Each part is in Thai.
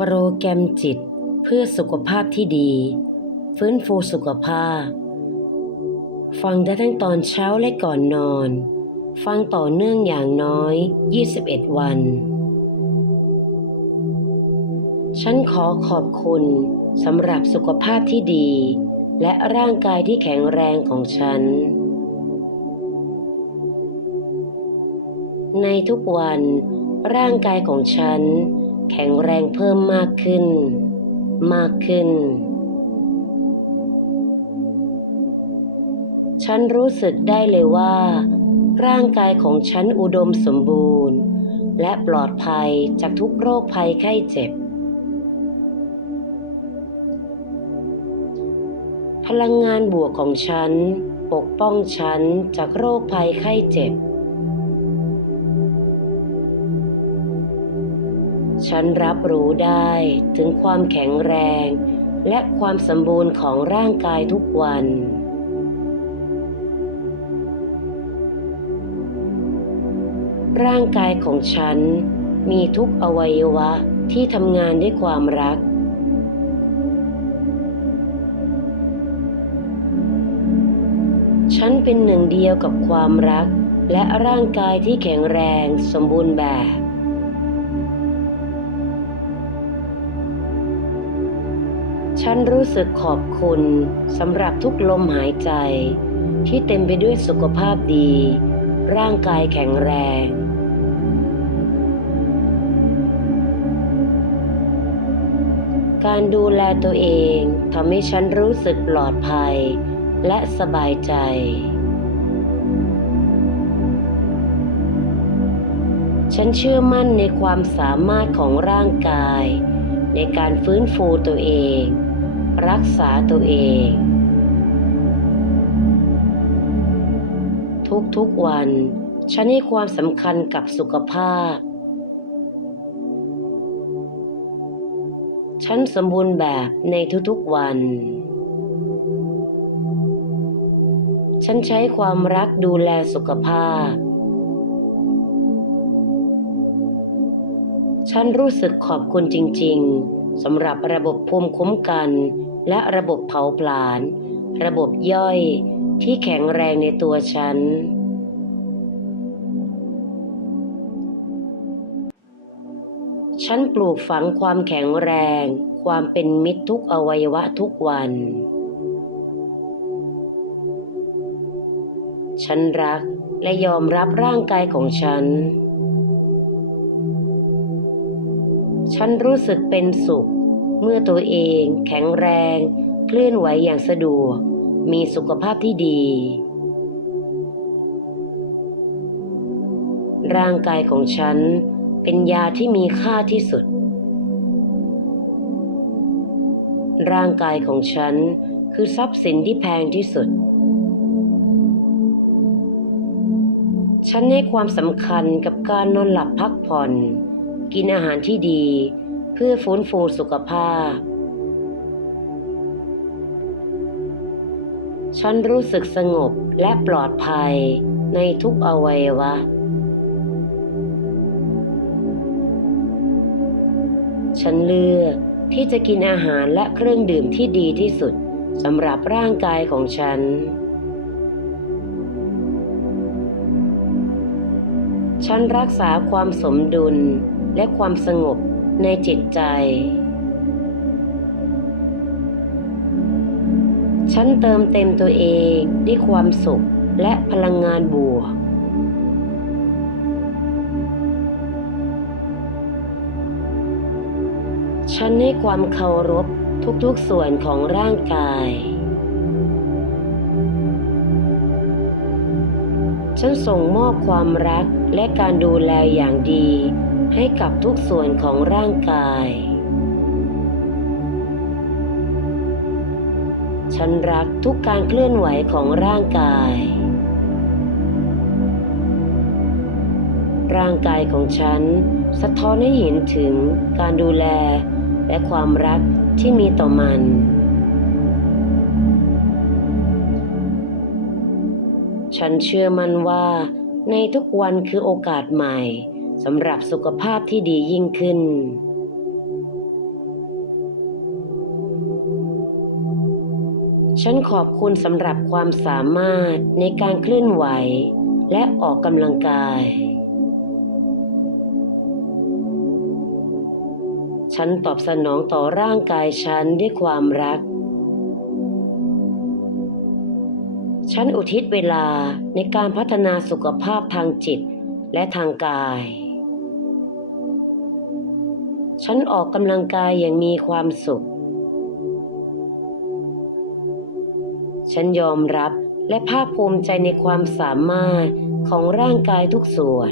โปรแกรมจิตเพื่อสุขภาพที่ดี ฟื้นฟูสุขภาพ ฟังได้ทั้งตอนเช้าและก่อนนอน ฟังต่อเนื่องอย่างน้อย 21 วัน ฉันขอขอบคุณสำหรับสุขภาพที่ดี และร่างกายที่แข็งแรงของฉัน ในทุกวันร่างกายของฉัน แข็งแรงเพิ่มมากขึ้น มากขึ้น ฉันรู้สึกได้เลยว่า ร่างกายของฉันอุดมสมบูรณ์ และปลอดภัยจากทุกโรคภัยไข้เจ็บ พลังงานบวกของฉันปกป้องฉันจากโรคภัยไข้เจ็บ ฉันรับรู้ได้ถึงความแข็งแรง และความสมบูรณ์ของร่างกายทุกวัน ร่างกายของฉันมีทุกอวัยวะที่ทำงานด้วยความรัก ฉันเป็นหนึ่งเดียวกับความรักและร่างกายที่แข็งแรงสมบูรณ์แบบ ฉันรู้สึกขอบคุณสำหรับทุกลมหายใจ ที่เต็มไปด้วยสุขภาพดี ร่างกายแข็งแรง การดูแลตัวเองทำให้ฉันรู้สึกปลอดภัย และสบายใจฉันเชื่อมั่นในความสามารถของร่างกาย ในการฟื้นฟูตัวเอง รักษาตัวเอง ทุกๆวัน ฉันให้ความสำคัญกับสุขภาพ ฉันสมบูรณ์แบบในทุกๆวัน ฉันใช้ความรักดูแลสุขภาพฉันรู้สึกขอบคุณจริง ๆสำหรับระบบภูมิคุ้มกัน และระบบเผาผลาญ ระบบย่อยที่แข็งแรงในตัวฉัน ฉันปลูกฝังความแข็งแรง ความเป็นมิตรทุกอวัยวะทุกวัน ฉันรักและยอมรับร่างกายของฉัน ฉันรู้สึกเป็นสุข เมื่อตัวเองแข็งแรง เคลื่อนไหวอย่างสะดวก มีสุขภาพที่ดี ร่างกายของฉันเป็นยาที่มีค่าที่สุด ร่างกายของฉันคือทรัพย์สินที่แพงที่สุด ฉันให้ความสำคัญกับการนอนหลับพักผ่อน กินอาหารที่ดี พื่อฟื้นฟูสุขภาพ ฉันรู้สึกสงบและปลอดภัยในทุกอวัยวะ ฉันเลือกที่จะกินอาหารและเครื่องดื่มที่ดีที่สุดสำหรับร่างกายของฉัน ฉันรักษาความสมดุลและความสงบ ในจิตใจ ฉันเติมเต็มตัวเองด้วยความสุขและพลังงานบวก ฉันให้ความเคารพทุกๆส่วนของร่างกาย ฉันส่งมอบความรักและการดูแลอย่างดี ให้กับทุกส่วนของร่างกาย ฉันรักทุกการเคลื่อนไหวของร่างกาย ร่างกายของฉันสะท้อนให้เห็นถึงการดูแลและความรักที่มีต่อมันฉันเชื่อมั่นว่าในทุกวันคือโอกาสใหม่ สำหรับสุขภาพที่ดียิ่งขึ้น ฉันขอบคุณสำหรับความสามารถในการเคลื่อนไหวและออกกำลังกาย ฉันตอบสนองต่อร่างกายฉันด้วยความรัก ฉันอุทิศเวลาในการพัฒนาสุขภาพทางจิตและทางกาย ฉันออกกำลังกายอย่างมีความสุข ฉันยอมรับและภาคภูมิใจในความสามารถของร่างกายทุกส่วน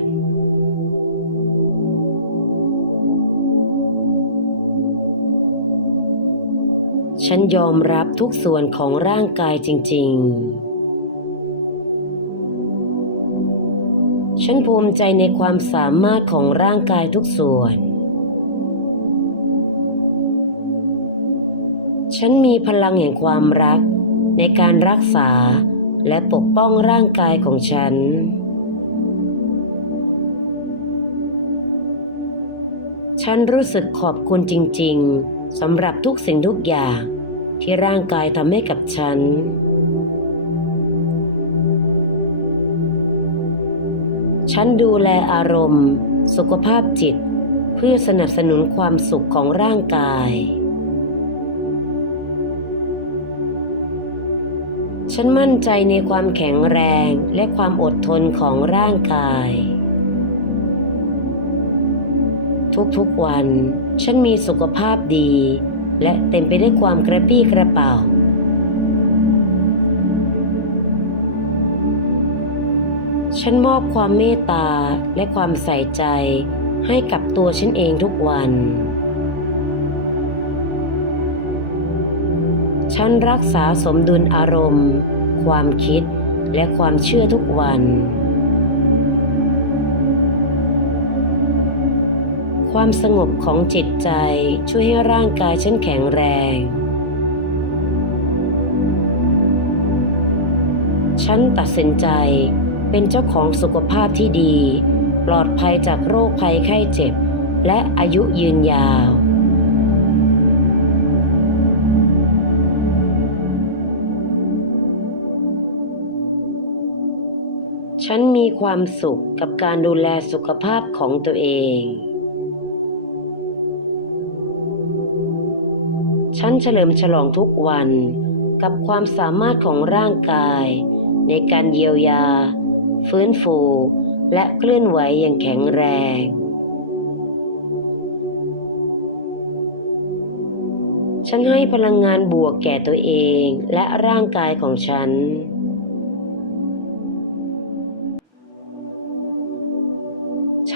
ฉันยอมรับทุกส่วนของร่างกายจริง ๆ ฉันภูมิใจในความสามารถของร่างกายทุกส่วน ฉันมีพลังแห่งความรัก ในการรักษาและปกป้องร่างกายของฉัน ฉันรู้สึกขอบคุณจริง ๆสำหรับทุกสิ่งทุกอย่างที่ร่างกายทำให้กับฉัน ฉันดูแลอารมณ์ สุขภาพจิต เพื่อสนับสนุนความสุขของร่างกาย ฉันมั่นใจในความแข็งแรงและความอดทนของร่างกาย ทุกๆวัน ฉันมีสุขภาพดี และเต็มไปด้วยความกระปี้กระเป๋า ฉันมอบความเมตตาและความใส่ใจให้กับตัวฉันเองทุกวัน ฉันรักษาสมดุลอารมณ์ ความคิดและความเชื่อทุกวัน ความสงบของจิตใจช่วยให้ร่างกายฉันแข็งแรง ฉันตัดสินใจเป็นเจ้าของสุขภาพที่ดี ปลอดภัยจากโรคภัยไข้เจ็บ และอายุยืนยาว ฉันมีความสุขกับการดูแลสุขภาพของตัวเอง ฉันเฉลิมฉลองทุกวันกับความสามารถของร่างกาย ในการเยียวยา ฟื้นฟู และเคลื่อนไหวอย่างแข็งแรง ฉันให้พลังงานบวกแก่ตัวเองและร่างกายของฉัน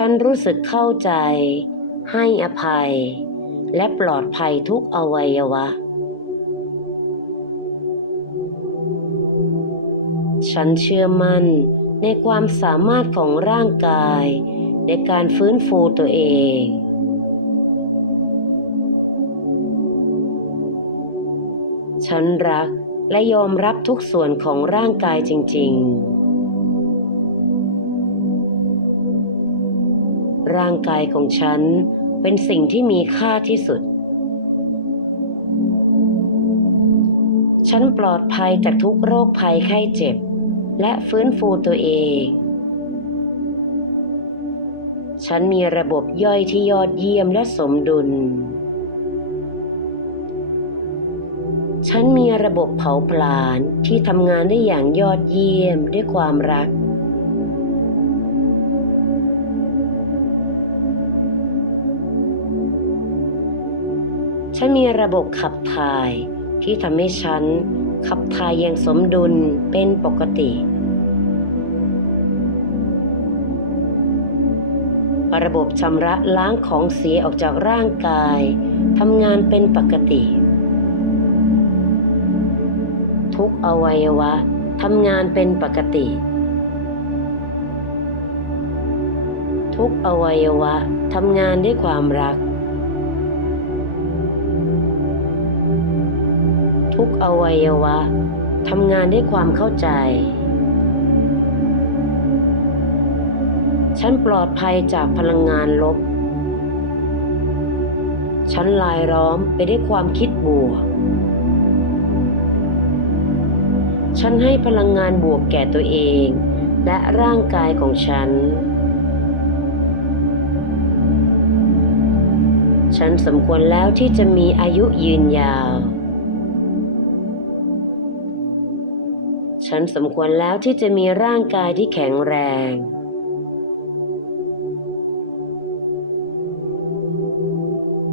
ฉันรู้สึกเข้าใจ ให้อภัย และปลอดภัยทุกอวัยวะ ฉันเชื่อมั่นในความสามารถของร่างกาย ในการฟื้นฟูตัวเอง ฉันรักและยอมรับทุกส่วนของร่างกายจริง ๆ ร่างกายของฉันเป็นสิ่งที่มีค่าที่สุด ฉันปลอดภัยจากทุกโรคภัยไข้เจ็บ และฟื้นฟูตัวเอง ฉันมีระบบย่อยที่ยอดเยี่ยมและสมดุล ฉันมีระบบเผาผลาญที่ทำงานได้อย่างยอดเยี่ยมด้วยความรัก ฉันมีระบบขับถ่ายที่ทำให้ฉันขับถ่ายอย่างสมดุลเป็นปกติ ระบบชำระล้างของเสียออกจากร่างกายทำงานเป็นปกติ ทุกอวัยวะทำงานเป็นปกติ ทุกอวัยวะทำงานด้วยความรัก ทุกอวัยวะทำงานด้วยความเข้าใจ ฉันปลอดภัยจากพลังงานลบ ฉันลายล้อมไปได้วยความคิดบวก ฉันให้พลังงานบวกแก่ตัวเอง และร่างกายของฉัน ฉันสมควรแล้วที่จะมีอายุยืนยาว ฉันสมควรแล้วที่จะมีร่างกายที่แข็งแรง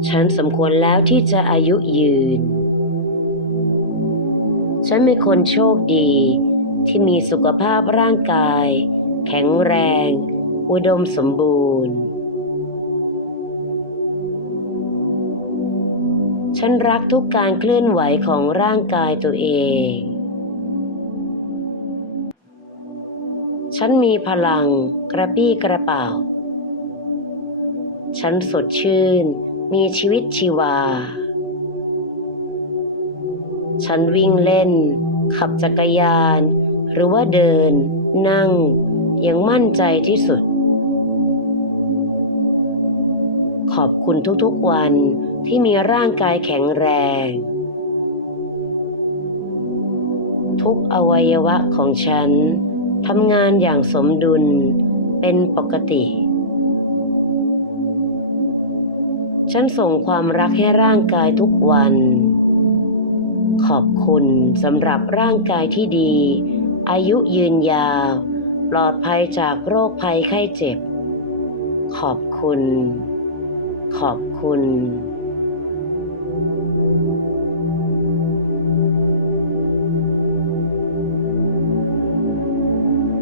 ฉันสมควรแล้วที่จะอายุยืน ฉันเป็นคนโชคดีที่มีสุขภาพร่างกาย แข็งแรง อุดมสมบูรณ์ ฉันรักทุกการเคลื่อนไหวของร่างกายตัวเอง ฉันมีพลังกระปี้กระเป๋า ฉันสดชื่นมีชีวิตชีวา ฉันวิ่งเล่น ขับจักรยาน หรือว่าเดิน นั่งอย่างมั่นใจที่สุด ขอบคุณทุกๆวันที่มีร่างกายแข็งแรง ทุกอวัยวะของฉัน ทำงานอย่างสมดุลเป็นปกติ ฉันส่งความรักให้ร่างกายทุกวัน ขอบคุณสำหรับร่างกายที่ดี อายุยืนยาว ปลอดภัยจากโรคภัยไข้เจ็บ ขอบคุณ ขอบคุณ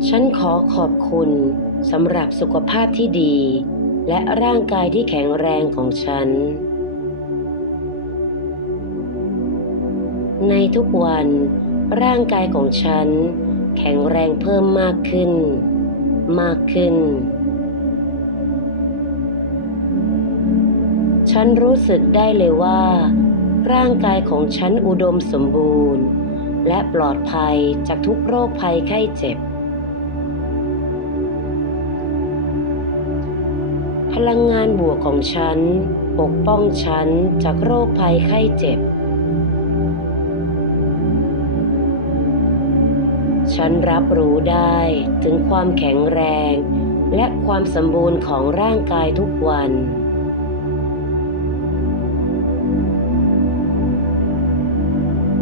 ฉันขอขอบคุณสำหรับสุขภาพที่ดี และร่างกายที่แข็งแรงของฉัน ในทุกวัน ร่างกายของฉัน แข็งแรงเพิ่มมากขึ้น มากขึ้น ฉันรู้สึกได้เลยว่า ร่างกายของฉันอุดมสมบูรณ์ และปลอดภัยจากทุกโรคภัยไข้เจ็บ พลังงานบวกของฉัน ปกป้องฉันจากโรคภัยไข้เจ็บ ฉันรับรู้ได้ถึงความแข็งแรง และความสมบูรณ์ของร่างกายทุกวัน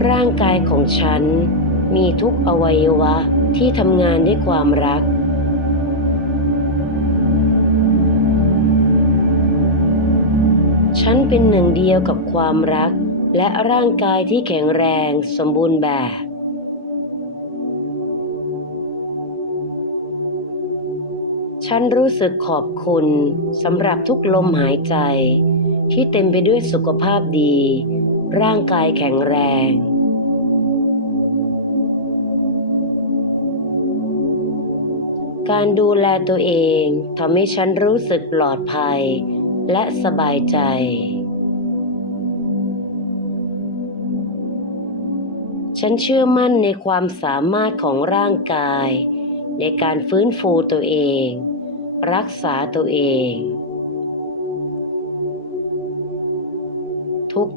ร่างกายของฉันมีทุกอวัยวะที่ทำงานด้วยความรัก ฉันเป็นหนึ่งเดียวกับความรัก และร่างกายที่แข็งแรงสมบูรณ์แบบ ฉันรู้สึกขอบคุณสำหรับทุกลมหายใจ ที่เต็มไปด้วยสุขภาพดี ร่างกายแข็งแรง การดูแลตัวเองทำให้ฉันรู้สึกปลอดภัย และสบายใจ ฉันเชื่อมั่นในความสามารถของร่างกาย ในการฟื้นฟูตัวเอง รักษาตัวเอง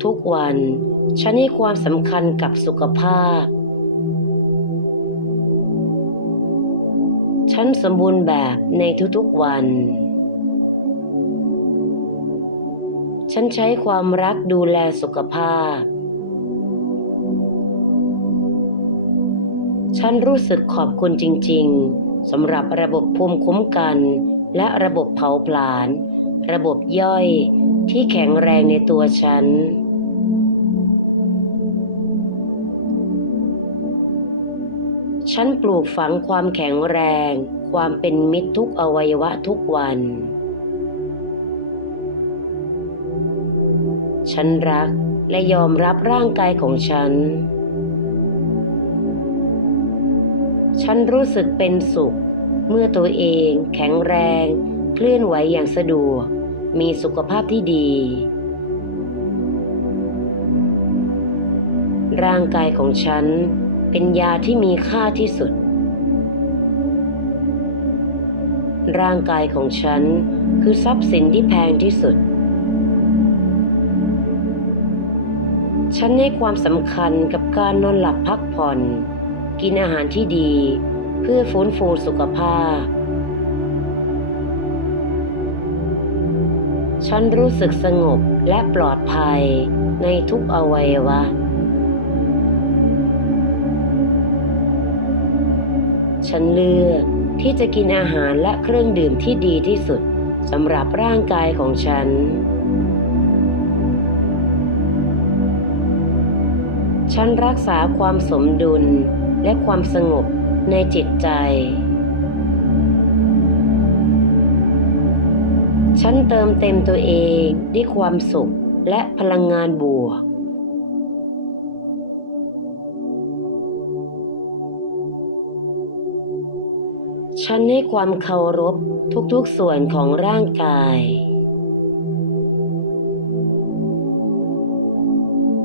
ทุกๆวัน ฉันให้ความสำคัญกับสุขภาพ ฉันสมบูรณ์แบบในทุกๆวัน ฉันใช้ความรักดูแลสุขภาพ ฉันรู้สึกขอบคุณจริง ๆสำหรับระบบภูมิคุ้มกัน และระบบเผาผลาญ ระบบย่อยที่แข็งแรงในตัวฉัน ฉันปลูกฝังความแข็งแรง ความเป็นมิตรทุกอวัยวะทุกวัน ฉันรักและยอมรับร่างกายของฉัน ฉันรู้สึกเป็นสุข เมื่อตัวเองแข็งแรง เคลื่อนไหวอย่างสะดวก มีสุขภาพที่ดี ร่างกายของฉันเป็นยาที่มีค่าที่สุด ร่างกายของฉันคือทรัพย์สินที่แพงที่สุด ฉันให้ความสำคัญกับการนอนหลับพักผ่อน กินอาหารที่ดี เพื่อฟื้นฟูสุขภาพ ฉันรู้สึกสงบและปลอดภัยในทุกอวัยวะ ฉันเลือกที่จะกินอาหารและเครื่องดื่มที่ดีที่สุดสำหรับร่างกายของฉัน ฉันรักษาความสมดุลและความสงบในจิตใจ ฉันเติมเต็มตัวเองด้วยความสุขและพลังงานบวก ฉันให้ความเคารพทุกๆส่วนของร่างกาย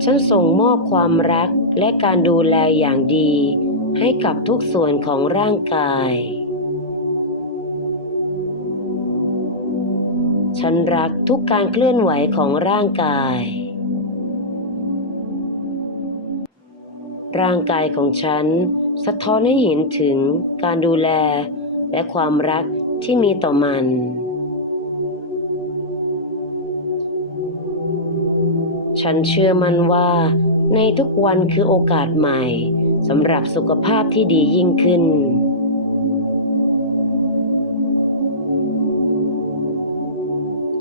ฉันส่งมอบความรักและการดูแลอย่างดี ให้กับทุกส่วนของร่างกาย ฉันรักทุกการเคลื่อนไหวของร่างกาย ร่างกายของฉัน สะท้อนให้เห็นถึงการดูแลและความรักที่มีต่อมัน ฉันเชื่อมันว่า ในทุกวันคือโอกาสใหม่สำหรับสุขภาพที่ดียิ่งขึ้น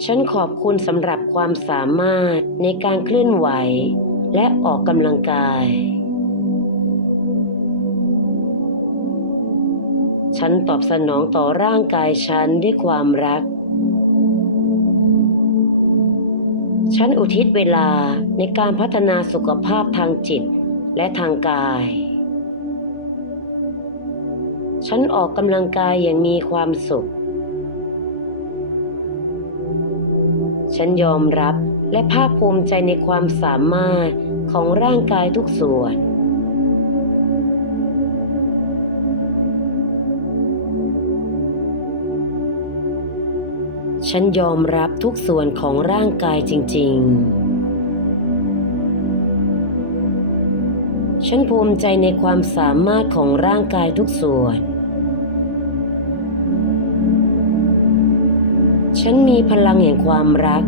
ฉันขอบคุณสำหรับความสามารถในการเคลื่อนไหว และออกกำลังกาย ฉันตอบสนองต่อร่างกายฉันด้วยความรัก ฉันอุทิศเวลาในการพัฒนาสุขภาพทางจิตและทางกาย ฉันออกกำลังกายอย่างมีความสุข ฉันยอมรับและภาคภูมิใจในความสามารถของร่างกายทุกส่วน ฉันยอมรับทุกส่วนของร่างกายจริง ๆ ฉันภูมิใจในความสามารถของร่างกายทุกส่วน ฉันมีพลังแห่งความรัก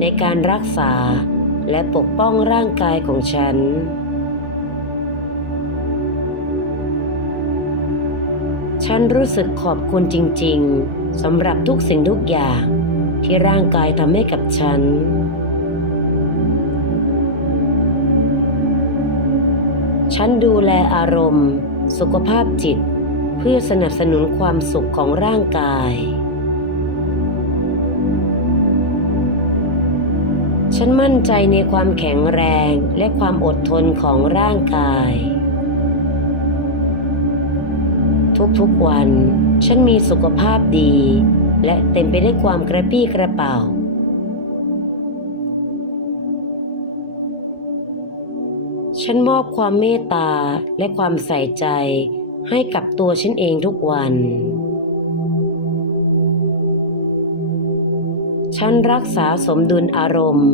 ในการรักษาและปกป้องร่างกายของฉัน ฉันรู้สึกขอบคุณจริง ๆสำหรับทุกสิ่งทุกอย่าง ที่ร่างกายทำให้กับฉัน ฉันดูแลอารมณ์ สุขภาพจิต เพื่อสนับสนุนความสุขของร่างกาย ฉันมั่นใจในความแข็งแรงและความอดทนของร่างกาย ทุกๆวัน ฉันมีสุขภาพดี และเต็มไปด้วยความกระปี้กระเป๋าฉันมอบความเมตตาและความใส่ใจให้กับตัวฉันเองทุกวัน ฉันรักษาสมดุลอารมณ์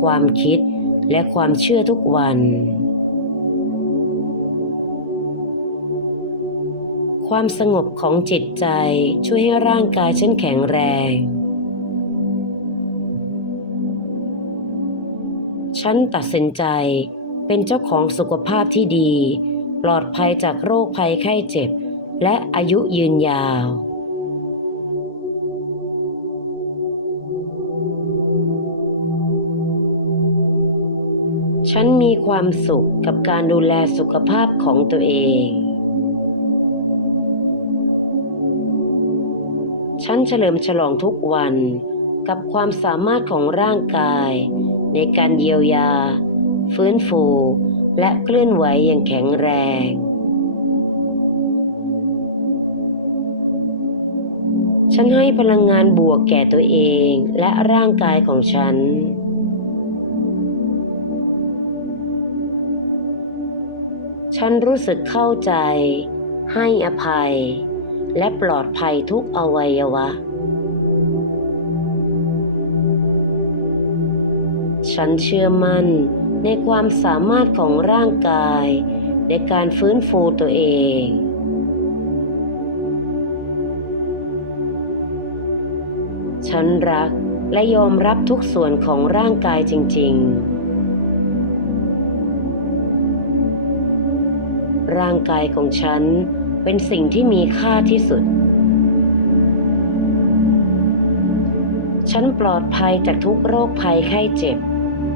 ความคิดและความเชื่อทุกวัน ความสงบของจิตใจช่วยให้ร่างกายฉันแข็งแรง ฉันตัดสินใจเป็นเจ้าของสุขภาพที่ดี ปลอดภัยจากโรคภัยไข้เจ็บ และอายุยืนยาว ฉันมีความสุขกับการดูแลสุขภาพของตัวเอง ฉันเฉลิมฉลองทุกวันกับความสามารถของร่างกาย ในการเยียวยา ฟื้นฟู และเคลื่อนไหวอย่างแข็งแรง ฉันให้พลังงานบวกแก่ตัวเองและร่างกายของฉัน ฉันรู้สึกเข้าใจ ให้อภัย และปลอดภัยทุกอวัยวะ ฉันเชื่อมั่นในความสามารถของร่างกายในการฟื้นฟูตัวเอง ฉันรักและยอมรับทุกส่วนของร่างกายจริง ๆ ร่างกายของฉัน เป็นสิ่งที่มีค่าที่สุด ฉันปลอดภัยจากทุกโรคภัยไข้เจ็บ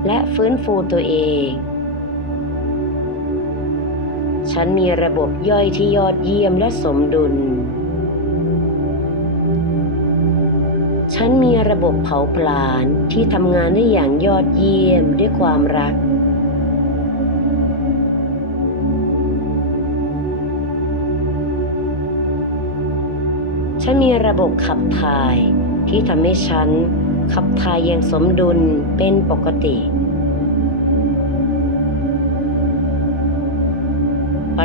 และฟื้นฟูตัวเอง ฉันมีระบบย่อยที่ยอดเยี่ยมและสมดุล ฉันมีระบบเผาผลาญที่ทำงานได้อย่างยอดเยี่ยมด้วยความรัก ฉันมีระบบขับถ่ายที่ทำให้ฉันขับถ่ายอย่างสมดุลเป็นปกติ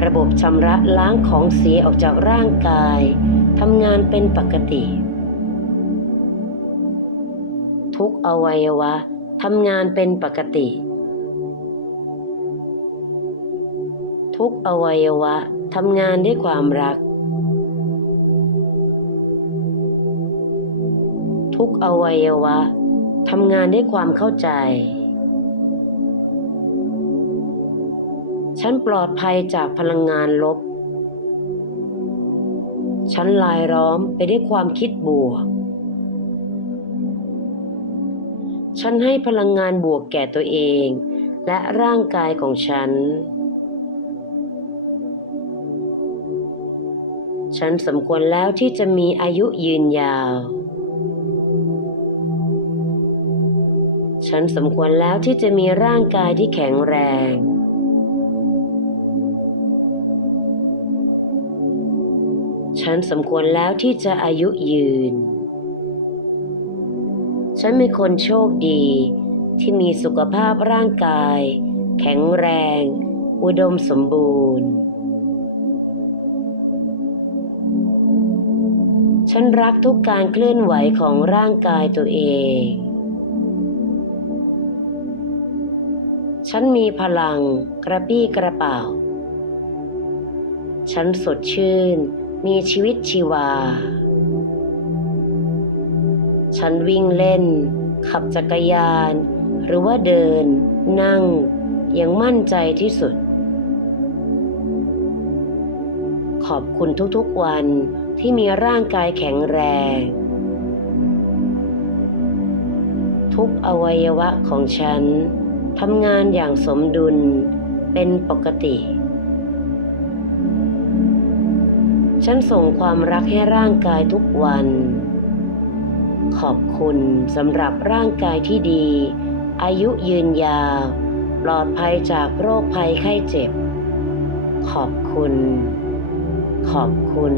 ระบบชำระล้างของเสียออกจากร่างกายทำงานเป็นปกติ ทุกอวัยวะทำงานเป็นปกติ ทุกอวัยวะทำงานด้วยความรัก ทุกอวัยวะทำงานด้วยความเข้าใจ ฉันปลอดภัยจากพลังงานลบ ฉันลายล้อมไปด้วยความคิดบวก ฉันให้พลังงานบวกแก่ตัวเอง และร่างกายของฉัน ฉันสมควรแล้วที่จะมีอายุยืนยาว ฉันสมควรแล้วที่จะมีร่างกายที่แข็งแรง ฉันสมควรแล้วที่จะอายุยืน ฉันเป็นคนโชคดีที่มีสุขภาพร่างกาย แข็งแรง อุดมสมบูรณ์ ฉันรักทุกการเคลื่อนไหวของร่างกายตัวเอง ฉันมีพลังกระปี้กระเป๋า ฉันสดชื่นมีชีวิตชีวา ฉันวิ่งเล่น ขับจักรยาน หรือว่าเดิน นั่ง อย่างมั่นใจที่สุด ขอบคุณทุกๆวันที่มีร่างกายแข็งแรง ทุกอวัยวะของฉัน ทำงานอย่างสมดุลเป็นปกติ ฉันส่งความรักให้ร่างกายทุกวัน ขอบคุณสำหรับร่างกายที่ดี อายุยืนยาว ปลอดภัยจากโรคภัยไข้เจ็บ ขอบคุณ ขอบคุณ